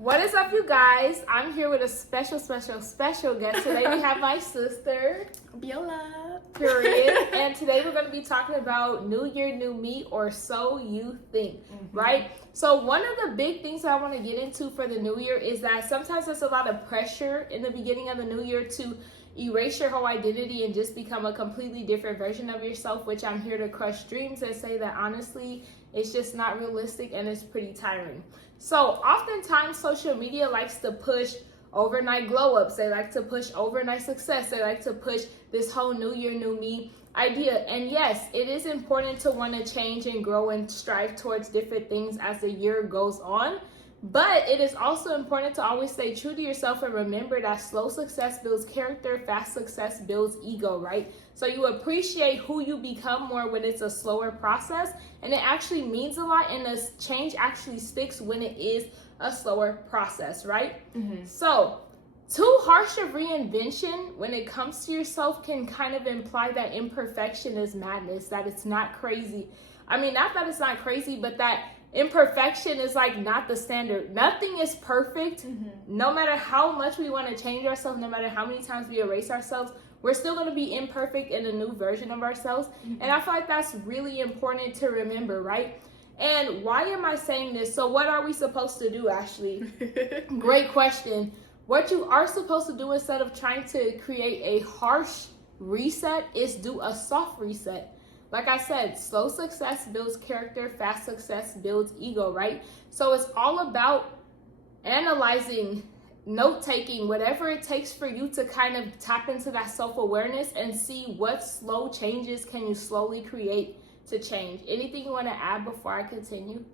What is up, you guys? I'm here with a special guest. Today we have my sister, Biola. Period. And today we're going to be talking about New Year, New Me, or so you think, right? So one of the big things I want to get into for the new year is that sometimes there's a lot of pressure in the beginning of the new year to erase your whole identity and just become a completely different version of yourself, which I'm here to crush dreams and say that honestly, it's just not realistic and it's pretty tiring. So oftentimes social media likes to push overnight glow ups. They like to push overnight success. They like to push this whole new year, new me idea. And yes, it is important to want to change and grow and strive towards different things as the year goes on. But it is also important to always stay true to yourself and remember that slow success builds character, fast success builds ego, right? So you appreciate who you become more when it's a slower process, and it actually means a lot, and the change actually sticks when it is a slower process, right? So too harsh of reinvention when it comes to yourself can kind of imply that imperfection is madness, that it's not crazy. I mean, not that it's not crazy, but that imperfection is like not the standard. Nothing is perfect. No matter how much we want to change ourselves, no matter how many times we erase ourselves, we're still going to be imperfect in a new version of ourselves. And I feel like that's really important to remember, right? And why am I saying this? So what are we supposed to do, Ashley? Great question. What you are supposed to do instead of trying to create a harsh reset is do a soft reset. Like I said, slow success builds character, fast success builds ego, right? So it's all about analyzing, note-taking, whatever it takes for you to kind of tap into that self-awareness and see what slow changes can you slowly create to change. Anything you want to add before I continue?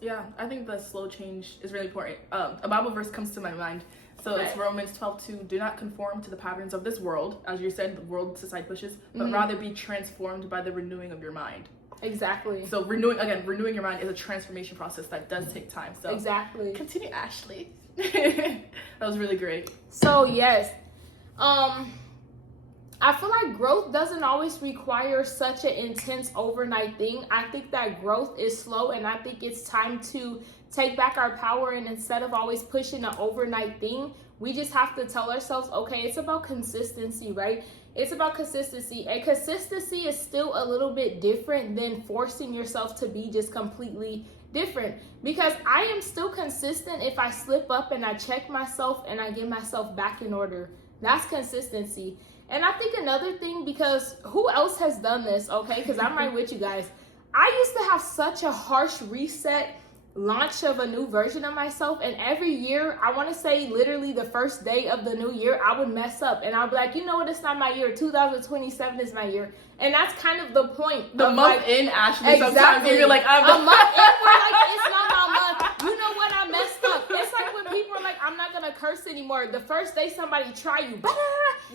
Yeah, I think the slow change is really important. A Bible verse comes to my mind. So it's Romans 12:2. Do not conform to the patterns of this world, as you said, the world society pushes, but rather be transformed by the renewing of your mind. Exactly. So renewing your mind is a transformation process that does take time. So exactly. Continue, Ashley. That was really great. So yes, I feel like growth doesn't always require such an intense overnight thing. I think that growth is slow, and I think it's time to take back our power, and instead of always pushing an overnight thing, we just have to tell ourselves, okay, it's about consistency, right? It's about consistency, and consistency is still a little bit different than forcing yourself to be just completely different, because I am still consistent if I slip up and I check myself and I get myself back in order. That's consistency. And I think another thing, because who else has done this, okay? Because I'm right with you guys. I used to have such a harsh reset launch of a new version of myself, and every year, I want to say literally the first day of the new year, I would mess up, and I'll be like, you know what, it's not my year. 2027 is my year. And that's kind of the point. The month like, in, Ashley, exactly. Sometimes you're like, I'm a month in, we're like, it's not my month. You know what, I messed up. It's like when people are like, I'm not going to curse anymore. The first day somebody try you,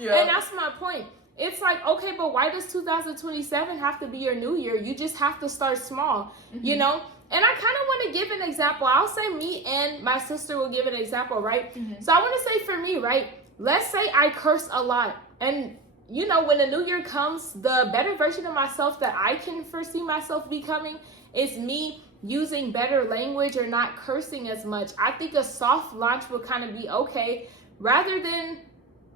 and that's my point. It's like, okay, but why does 2027 have to be your new year? You just have to start small, you know? And I kind of want to give an example. I'll say me and my sister will give an example, right? So I want to say for me, right? Let's say I curse a lot. And, you know, when the new year comes, the better version of myself that I can foresee myself becoming is me using better language or not cursing as much. I think a soft launch would kind of be okay. Rather than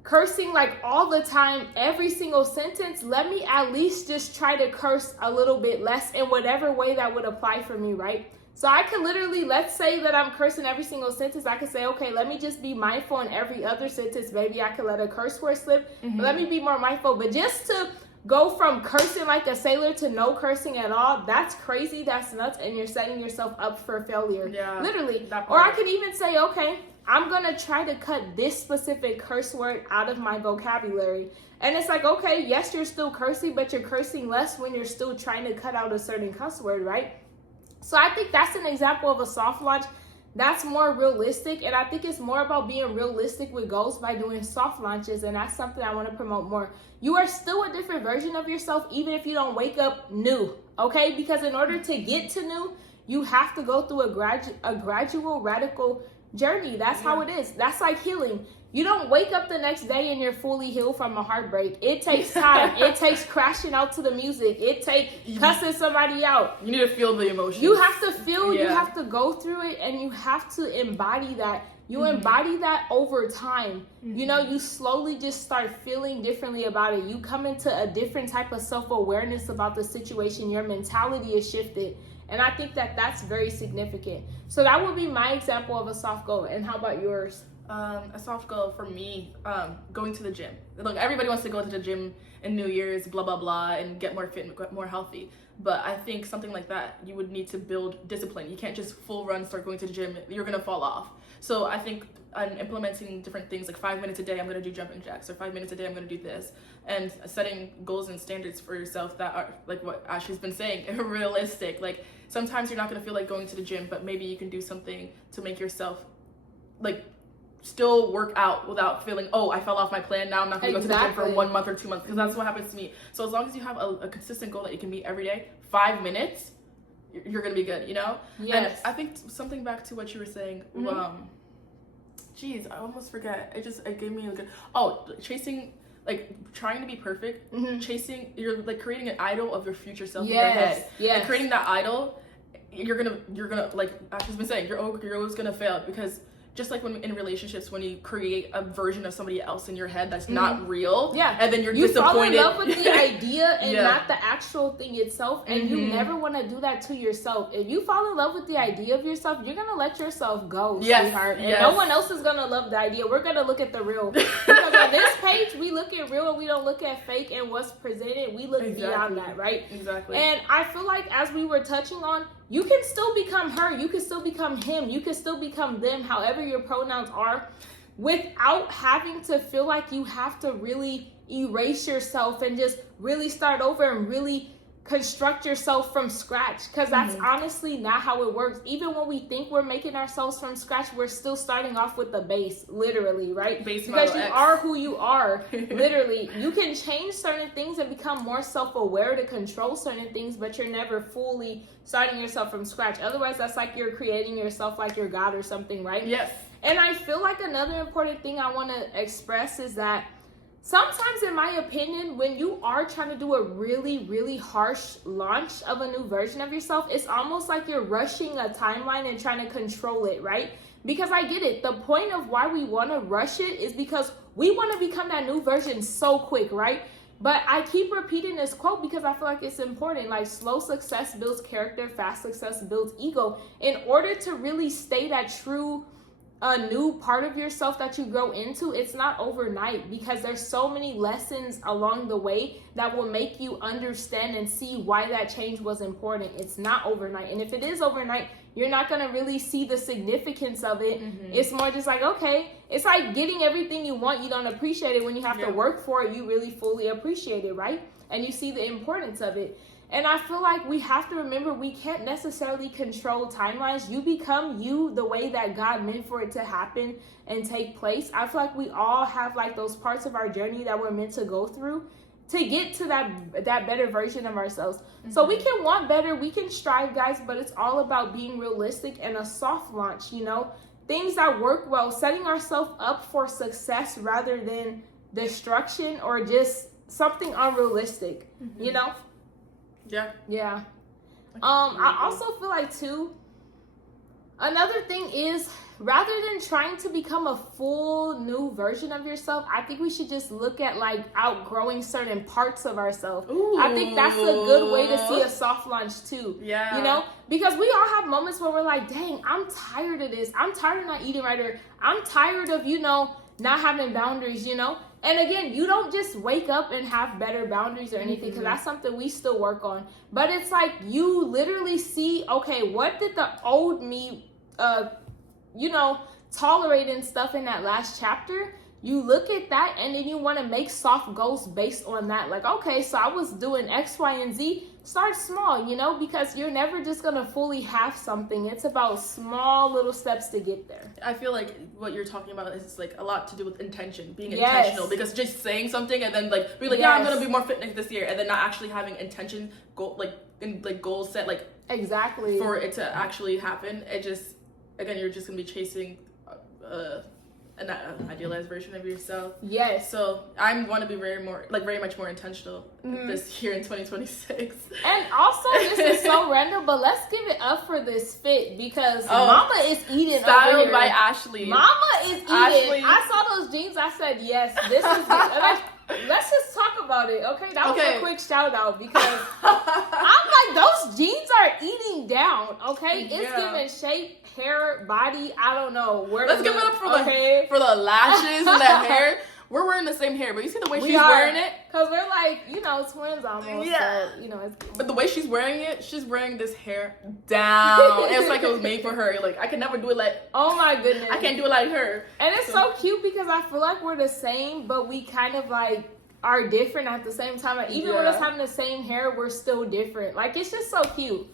cursing like all the time, every single sentence, let me at least just try to curse a little bit less in whatever way that would apply for me, right? So I could literally, let's say that I'm cursing every single sentence. I could say, okay, let me just be mindful in every other sentence. Maybe I could let a curse word slip, but let me be more mindful. But just to go from cursing like a sailor to no cursing at all, that's crazy, that's nuts, and you're setting yourself up for failure. Yeah, literally. Or I could even say, okay, I'm going to try to cut this specific curse word out of my vocabulary. And it's like, okay, yes, you're still cursing, but you're cursing less when you're still trying to cut out a certain cuss word, right? So I think that's an example of a soft launch that's more realistic. And I think it's more about being realistic with goals by doing soft launches. And that's something I want to promote more. You are still a different version of yourself, even if you don't wake up new, okay? Because in order to get to new, you have to go through a gradual, radical journey. That's how it is. That's like healing. You don't wake up the next day and you're fully healed from a heartbreak. It takes time. It takes crashing out to the music. It takes cussing somebody out. You need to feel the emotions. You have to feel, you have to go through it, and you have to embody that. You embody that over time. You know, you slowly just start feeling differently about it. You come into a different type of self-awareness about the situation. Your mentality is shifted. And I think that that's very significant. So that would be my example of a soft goal. And how about yours? A soft goal for me, going to the gym. Look, everybody wants to go to the gym in New Year's, blah, blah, blah, and get more fit and get more healthy. But I think something like that, you would need to build discipline. You can't just full run, start going to the gym. You're going to fall off. So I think implementing different things, like 5 minutes a day, I'm going to do jumping jacks, or 5 minutes a day, I'm going to do this. And setting goals and standards for yourself that are, like what Ashley's been saying, realistic. Like, sometimes you're not going to feel like going to the gym, but maybe you can do something to make yourself, like, still work out without feeling, oh, I fell off my plan, now I'm not going to go to the gym for 1 month or 2 months, because that's what happens to me. So as long as you have a consistent goal that you can meet every day, 5 minutes, you're going to be good, you know? Yes. And I think something back to what you were saying, geez, I almost forget. It gave me chasing, like, trying to be perfect, you're like creating an idol of your future self in your head. Yes. And creating that idol, you're gonna like Ashley's been saying, you're always gonna fail, because just like when in relationships, when you create a version of somebody else in your head that's not real, and then you're disappointed. You fall in love with the idea and not the actual thing itself, and you never want to do that to yourself. If you fall in love with the idea of yourself, you're gonna let yourself go, sweetheart. And no one else is gonna love the idea. We're gonna look at the real, because on this page we look at real and we don't look at fake and what's presented. We look beyond that, right? Exactly. And I feel like, as we were touching on, you can still become her, you can still become him, you can still become them, however your pronouns are, without having to feel like you have to really erase yourself and just really start over and really construct yourself from scratch, because that's honestly not how it works. Even when we think we're making ourselves from scratch, we're still starting off with the base, literally, right? Because you are who you are. Literally, you can change certain things and become more self-aware to control certain things, but you're never fully starting yourself from scratch. Otherwise, that's like you're creating yourself like you're God or something, right? Yes. And I feel like another important thing I want to express is that sometimes, in my opinion, when you are trying to do a really, really harsh launch of a new version of yourself, it's almost like you're rushing a timeline and trying to control it, right? Because I get it. The point of why we want to rush it is because we want to become that new version so quick, right? But I keep repeating this quote because I feel like it's important. Like, slow success builds character, fast success builds ego. In order to really stay that true a new part of yourself that you grow into, it's not overnight, because there's so many lessons along the way that will make you understand and see why that change was important. It's not overnight. And if it is overnight, you're not going to really see the significance of it. It's more just like, okay, it's like getting everything you want. You don't appreciate it when you have to work for it. You really fully appreciate it, right? And you see the importance of it. And I feel like we have to remember, we can't necessarily control timelines. You become you the way that God meant for it to happen and take place. I feel like we all have like those parts of our journey that we're meant to go through to get to that better version of ourselves. So we can want better, we can strive, guys, but it's all about being realistic and a soft launch, you know? Things that work well, setting ourselves up for success rather than destruction or just something unrealistic, you know? Yeah. I also feel like too, another thing is, rather than trying to become a full new version of yourself, I think we should just look at like outgrowing certain parts of ourselves. I think that's a good way to see a soft launch too. Yeah. You know, because we all have moments where we're like, dang, I'm tired of this. I'm tired of not eating right, or I'm tired of, you know, not having boundaries, you know? And again, you don't just wake up and have better boundaries or anything, because that's something we still work on. But it's like you literally see, okay, what did the old me, you know, tolerate and stuff in that last chapter? You look at that and then you want to make soft goals based on that. Like, okay, so I was doing X, Y, and Z. Start small, you know, because you're never just going to fully have something. It's about small little steps to get there. I feel like what you're talking about is like a lot to do with intention, being intentional, because just saying something and then like be like, yeah, I'm going to be more fit this year, and then not actually having intention, goals set, like exactly for it to actually happen. It just, again, you're just going to be chasing an idealized version of yourself. Yes. So I want to be very much more intentional this year in 2026. And also, this is so random, but let's give it up for this fit because Mama is eating over Styled here. by Ashley. Mama is eating. Ashley. I saw those jeans. I said, yes, this is like, let's just talk about it, okay? That was a quick shout out because I'm like, those jeans are eating down, okay? It's giving shape, hair, body. I don't know. Let's give it up for the lashes and the hair. We're wearing the same hair, but you see the way she's wearing it? Because we're like, twins almost. Yeah. So, it's cool. But the way she's wearing it, she's wearing this hair down. It's like it was made for her. Like, I can never do it like... Oh, my goodness. I can't do it like her. And it's so cute because I feel like we're the same, but we kind of, like, are different at the same time. Like, even with us having the same hair, we're still different. Like, it's just so cute.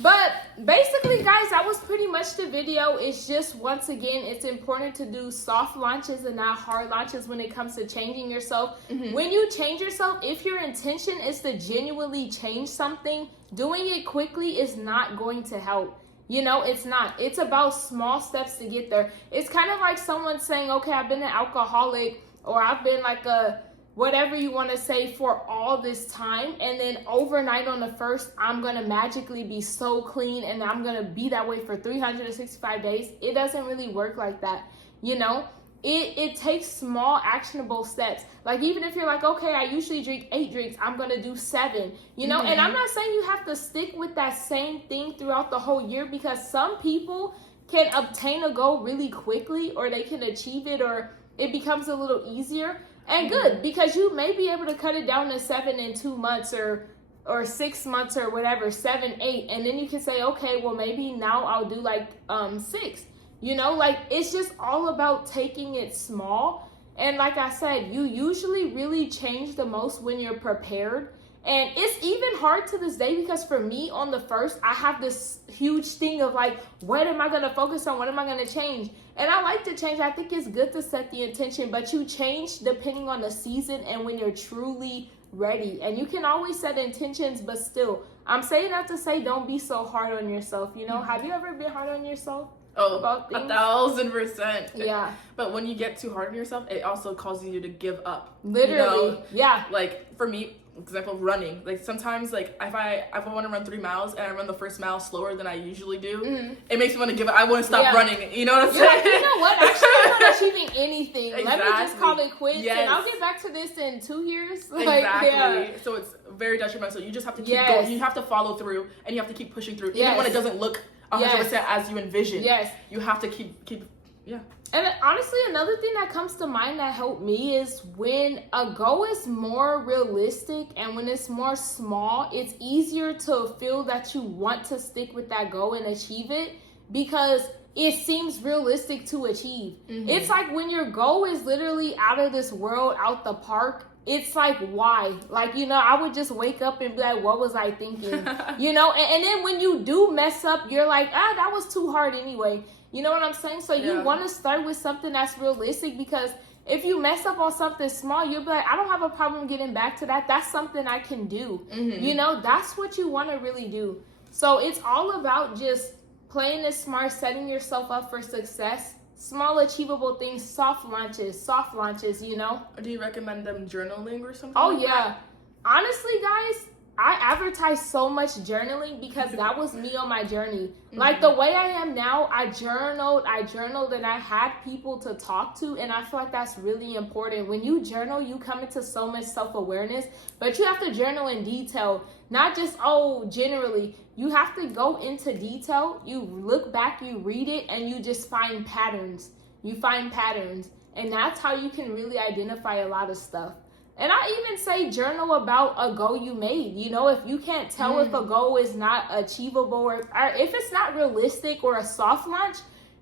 But basically, guys, that was pretty much the video. It's just, once again, it's important to do soft launches and not hard launches when it comes to changing yourself. When you change yourself, if your intention is to genuinely change something, doing it quickly is not going to help. It's not. It's about small steps to get there. It's kind of like someone saying, okay, I've been an alcoholic, or I've been like a whatever you want to say for all this time, and then overnight on the first, I'm going to magically be so clean and I'm going to be that way for 365 days. It doesn't really work like that. It takes small actionable steps. Like, even if you're like, okay, I usually drink 8 drinks, I'm going to do 7, and I'm not saying you have to stick with that same thing throughout the whole year, because some people can obtain a goal really quickly, or they can achieve it, or it becomes a little easier. And good, because you may be able to cut it down to 7 in 2 months or 6 months or whatever, 7, 8. And then you can say, okay, well, maybe now I'll do like 6. Like, it's just all about taking it small. And like I said, you usually really change the most when you're prepared. And it's even hard to this day, because for me on the first, I have this huge thing of like, what am I going to focus on? What am I going to change? And I like to change. I think it's good to set the intention, but you change depending on the season and when you're truly ready. And you can always set intentions, but still, I'm saying that to say, don't be so hard on yourself. Have you ever been hard on yourself? Oh, about things? 1,000%. Yeah. But when you get too hard on yourself, it also causes you to give up. Literally. Yeah. Like, for me, example, running. Like, sometimes, like, if I want to run 3 miles and I run the first mile slower than I usually do, it makes me want to give up. I want to stop running. You know what I'm saying? Like, you know what? Actually, I'm not achieving anything. Exactly. Let me just call it quits, and I'll get back to this in 2 years. Like, exactly. So it's very detrimental. You just have to keep going. You have to follow through, and you have to keep pushing through, even when it doesn't look 100% as you envision. Yes. You have to keep. And honestly, another thing that comes to mind that helped me is when a goal is more realistic and when it's more small, it's easier to feel that you want to stick with that goal and achieve it, because it seems realistic to achieve. It's like when your goal is literally out of this world, out the park, it's like, why? Like, I would just wake up and be like, what was I thinking? And then when you do mess up, you're like, that was too hard anyway. You know what I'm saying? So you want to start with something that's realistic, because if you mess up on something small, you'll be like, I don't have a problem getting back to that. That's something I can do. That's what you want to really do. So it's all about just playing it smart, setting yourself up for success. Small achievable things, soft launches, Do you recommend them journaling or something? Oh, yeah. Honestly, guys, I advertise so much journaling because that was me on my journey. Like, the way I am now, I journaled, and I had people to talk to, and I feel like that's really important. When you journal, you come into so much self-awareness, but you have to journal in detail, not just, generally. You have to go into detail. You look back, you read it, and you just find patterns. And that's how you can really identify a lot of stuff. And I even say journal about a goal you made. If you can't tell if a goal is not achievable, or if it's not realistic or a soft launch,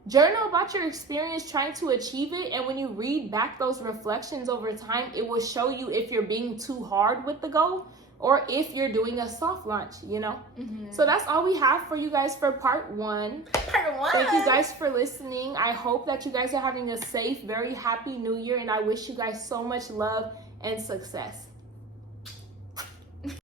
journal about your experience trying to achieve it. And when you read back those reflections over time, it will show you if you're being too hard with the goal or if you're doing a soft launch, So that's all we have for you guys for part 1. Thank you guys for listening. I hope that you guys are having a safe, very happy new year, and I wish you guys so much love and success.